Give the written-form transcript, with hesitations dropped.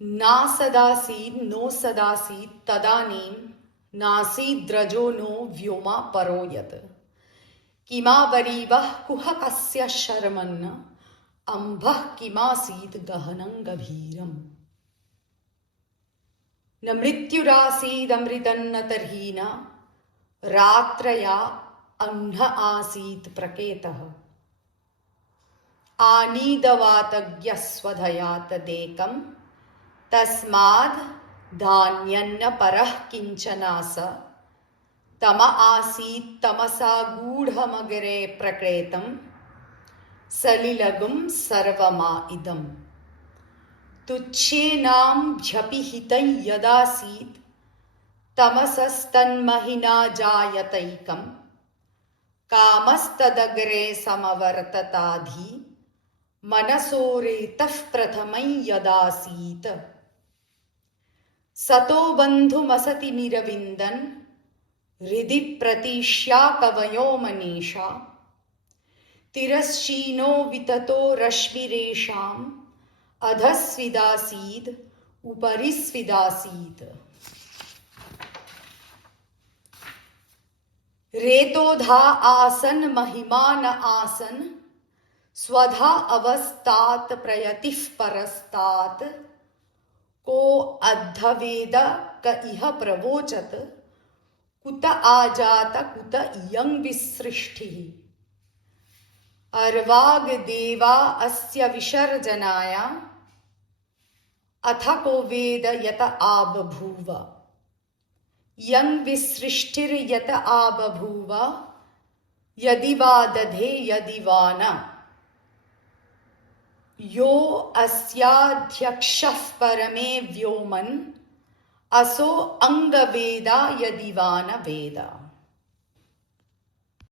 नासदासीत् नो सदासीत् तदानीं नासीद्रजो नो व्योमा परो यत् किमावरीवः कुहकस्य शर्मन् अम्भः किमासीत् गहनं गभीरम् न मृत्युरासीदमृतन्न तर्हि न रात्रया अह्न आसीत् प्रकेतः आनीदवातज्ञस्वधया तदेकं तस्माद् धान्यन्न परः किञ्चनास तम आसीत् तमसा गूढमगरे प्रकृतं सलिलगुं सर्वमा इदम् तुच्छेनाम्भ्यपिहितं यदासीत् तमसस्तन्महिना जायतैकं कामस्तदग्रे समवर्तताधि मनसोरेतः प्रथमं यदासीत् सतो बन्धुमसति निरविन्दन् हृदि प्रतीष्या कवयो मनीषा तिरश्चीनो विततो रश्मिरेषाम् अधस्विदासीद् उपरिस्विदासीत् रेतोधा आसन् महिमा न आसन् स्वधा अवस्थात् प्रयतिः परस्तात् को अद्धवेद क इह प्रवोचत् कुत आजात कुत इयं विसृष्टिः अर्वाग्देवा अस्य विसर्जनाय अथ को वेद यत आबभूव यं विसृष्टिर्यत आबभूव यदि वा दधे यदि वा न यो अस्याध्यक्षः परमे व्योमन् असो अंगवेदा यदि वा न वेद।